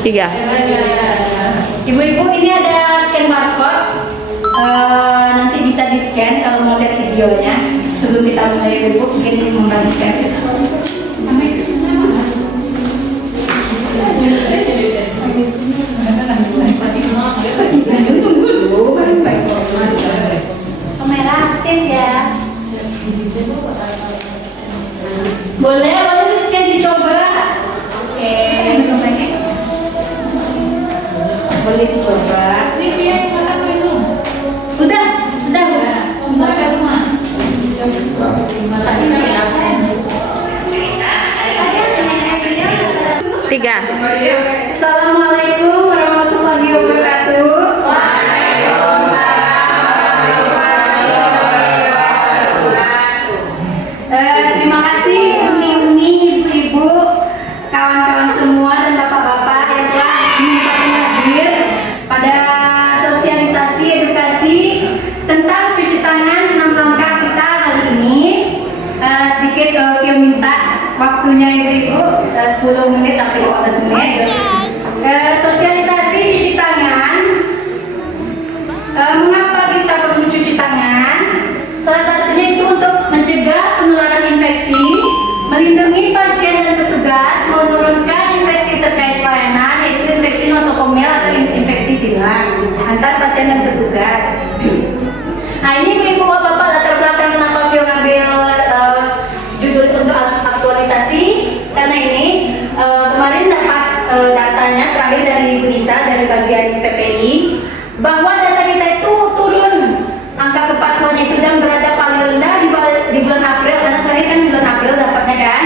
3. Ibu-ibu, ini ada scan barcode. Nanti bisa di scan kalau mau lihat videonya. Sebelum kita mulai, ibu mungkin membagikan. Kamera aktif ya. Boleh di scan dicoba. Oke. Boleh dicoba. Ini dia yang makan belum? Udah. Makan rumah. Tadi saya 3. Assalamualaikum warahmatullahi wabarakatuh. Terima kasih uni-uni, ibu-ibu, kawan-kawan semua dan bapak-bapak yang telah menyempatkan hadir pada sosialisasi edukasi tentang cuci tangan 6 langkah kita kali ini. Sedikit Vio minta waktunya ibu-ibu 10 menit sampai 15 menit. Sosialisasi cuci tangan. Mengapa kita perlu cuci tangan? Salah satunya itu untuk mencegah penularan infeksi, melindungi pasien dan petugas, menurunkan infeksi terkait pelayanan, yaitu infeksi nosokomial atau infeksi silang antar pasien dan petugas. Nah, ini ibu bapak latar belakang kenapa Vio ngambil judul untuk aktualisasi, karena ini kemarin dapat datanya terakhir dari Ibu Nisa dari bagian PPI bahwa data kita itu turun angka kepatuhannya itu dan berada paling rendah di bulan April, karena terakhir kan bulan April dapatnya kan.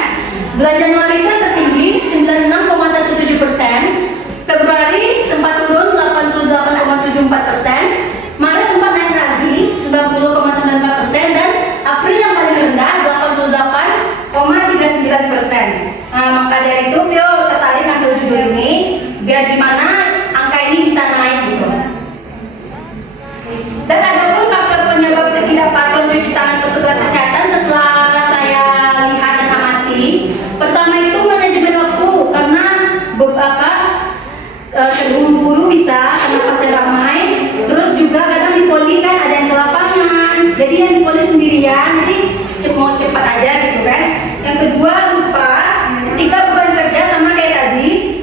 Bulan Januari itu tertinggi 96,17%, Februari sempat turun 88,74%, Maret sempat naik lagi 90,94%, dan April yang paling rendah 88,39%. Maka dari itu Vio tertarik ngambil judul ini biar gimana angka ini bisa naik gitu. Dan ada pun faktor penyebab ketidakpatuhan cuci tangan petugas kesehatan setelah saya lihat dan amati. Pertama itu manajemen waktu, karena beberapa terburu-buru bisa karena pasien ramai. Terus juga kadang di poli kan ada yang ke lapangan, jadi yang di poli sendirian, jadi mau cepat aja gitu kan. Yang kedua lupa, ketika beban kerja sama kayak tadi.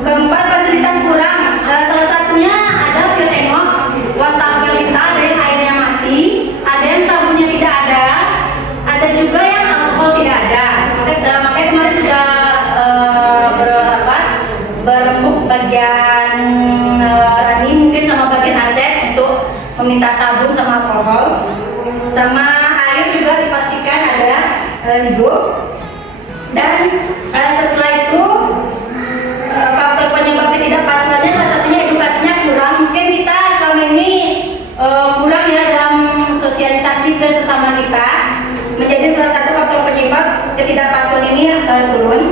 Keempat fasilitas kurang, salah satunya ada Vio tengok wastafel kita ada yang airnya mati, ada yang sabunnya tidak ada juga yang alkohol tidak ada. Makanya kemarin juga berembuk bagian Rani mungkin sama bagian aset untuk meminta sabun sama alkohol, sama air juga dipastikan ada hidup. Dan setelah itu faktor penyebab ketidakpatuhannya salah satunya edukasinya kurang. Mungkin kita selama ini kurang ya dalam sosialisasi ke sesama kita, menjadi salah satu faktor penyebab ketidakpatuhan ini turun.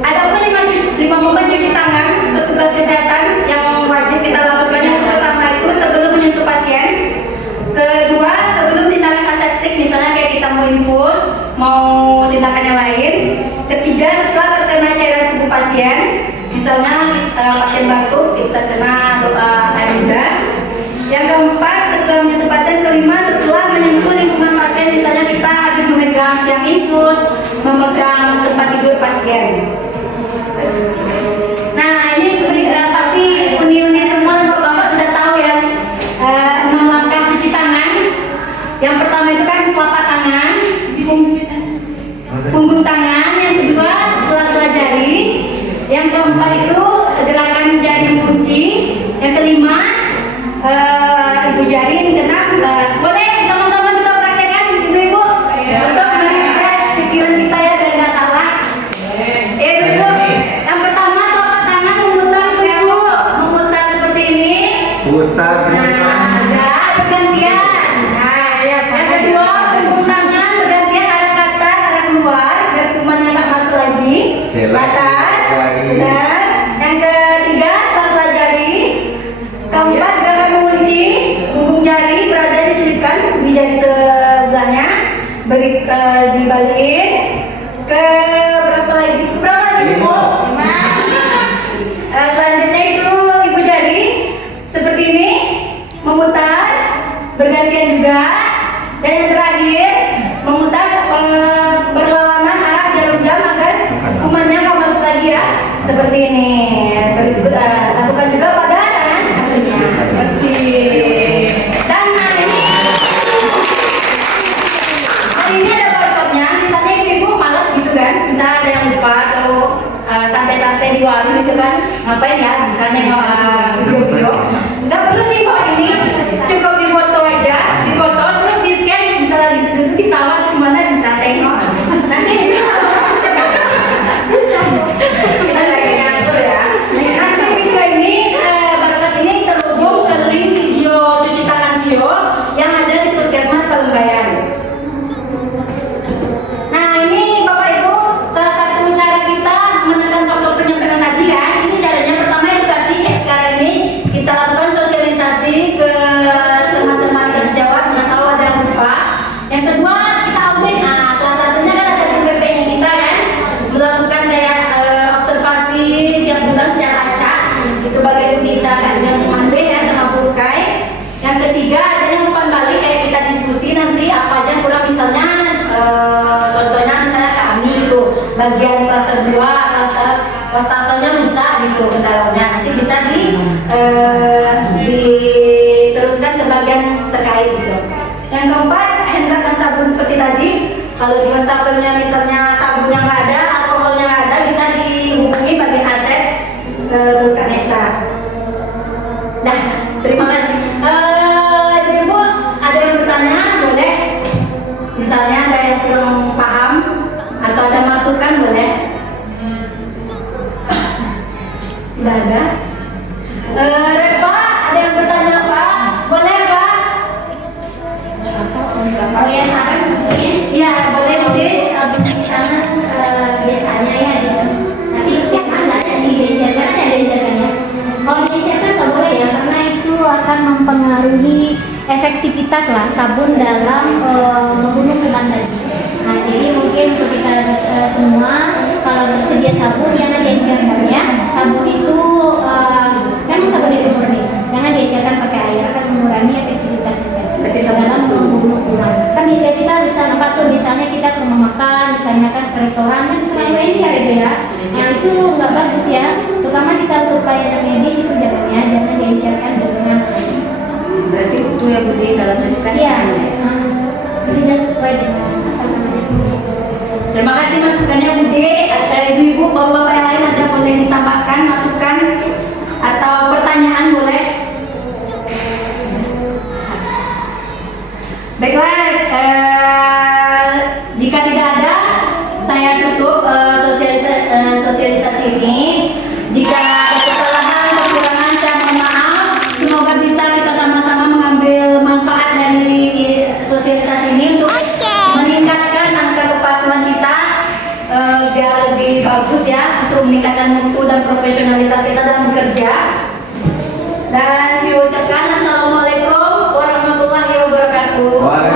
Ada pun 5 momen cuci tangan petugas kesehatan yang wajib kita lakukan. Yang pertama itu sebelum menyentuh pasien, kedua sebelum tindakan aseptik, misalnya kayak kita mau infus, mau tindakan yang lain, ketiga setelah terkena cairan tubuh pasien, misalnya pasien batuk kita kena air ludah, yang keempat setelah menyentuh pasien, kelima setelah menyentuh lingkungan pasien, misalnya kita habis memegang yang infus, memegang tempat tidur pasien. Nah, ini pasti uni-uni semua dan bapak-bapak sudah tahu ya 6 langkah cuci tangan. Yang pertama itu kan telapak tangan, punggung tangan, yang kedua sela-sela jari, yang keempat itu gerakan jari kunci, yang kelima ibu jari, yang keenam boleh sama-sama kita praktekkan ibu-ibu untuk merepress pikiran kita ya biar nggak salah. Ibu, yang pertama telapak tangan memutar ibu, memutar seperti ini. Putar. Nah, ada bergantian. Nah, yang kedua punggung tangan bergantian arah ke atas, arah keluar biar kumannya nggak masuk lagi. Ke atas, benar. Yang ketiga sela-sela jari. Keempat gerakan mengunci, punggung jari berada diselipkan di jari sebelahnya, dibalikin ke berapa lagi? Berapa lagi? 5. seperti ini. Berikut lakukan juga pada tangan satunya. Bersih. Dan ini ada barcode-nya. Misalnya ibu malas gitu kan, bisa ada yang lupa atau santai-santai di warung gitu kan, ngapain ya? Misalnya video-video. Nggak perlu sih bawa ini, cukup di foto aja, di foto terus di scan, misalnya duduk di sawah di mana bisa tengok. Nanti kita lagi ngatur ya. Nanti video ini barcode ini terhubung ke link video cuci tangan bio yang ada di Puskesmas Palunggayan. Nah ini Bapak Ibu, salah satu cara kita menekan faktor penyebaran tadi ya. Ini caranya pertama edukasi kayak sekarang ini kita lakukan sosialisasi ke teman-teman kita sejawat yang tahu ada yang lupa. Yang kedua kita audit. Nah salah satunya kan ada di BPN kita kan melakukan kayak observasi tiap bulan secara acak. Itu bagian bisa kan yang Mande ya sama Burkai. Yang ketiga adanya umpan balik kayak kita diskusi nanti apa aja yang kurang misalnya contohnya misalnya kami itu bagian klaster 2 klaster wastafelnya rusak gitu kendalanya nanti bisa diteruskan ke bagian terkait gitu. Yang keempat handcraft dan sabun seperti tadi kalau di wastafelnya misalnya sabunnya nggak ada alkoholnya nggak ada bisa dihubungi bagian aset ke Kanesa. Nah terima kasih. Ibu ada yang bertanya boleh, misalnya ada yang kurang paham atau ada masukan boleh. Tidak ada. Reva ada yang bertanya Pak, boleh Pak? Oh ya, saran mungkin. Iya boleh Budi. Sabun cuci tangan biasanya ya gitu. Tapi biasanya ada sih diajarkan ada diajarkannya. Kalau diajarkan nggak boleh ya, karena itu akan mempengaruhi efektivitas lah sabun dalam membunuh kuman tadi. Nah jadi mungkin untuk kita semua kalau tersedia sabun jangan diajarkan ya. Sabun itu memang sabun itu murni. Jangan diajarkan pakai air akan mengurangi efektivitasnya. Berarti sabun Dalam membunuh kuman. Kan ide kita bisa apa tuh misalnya kita ke rumah makan, misalnya kan ke restoran kan terlalu encer itu ya. Nah itu nggak bagus ya. Terutama kita untuk pelayanan medis itu jangan diencerkan dengan Berarti utuh ya Budi dalam tunjukkan. iya tidak sesuai dengan Terima kasih masukannya Budi. Ada ibu-ibu bapak-bapak yang lain ada boleh ditambahkan masukan atau pertanyaan boleh. Baiklah, jika tidak ada saya tutup sosialisasi ini. Jika ada kesalahan, kekurangan saya mohon maaf. Semoga bisa kita sama-sama mengambil manfaat dari sosialisasi ini untuk meningkatkan angka kepatuhan kita biar lebih bagus ya, untuk meningkatkan mutu dan profesionalitas kita dalam bekerja. Dan diucapkan assalamualaikum warahmatullahi wabarakatuh.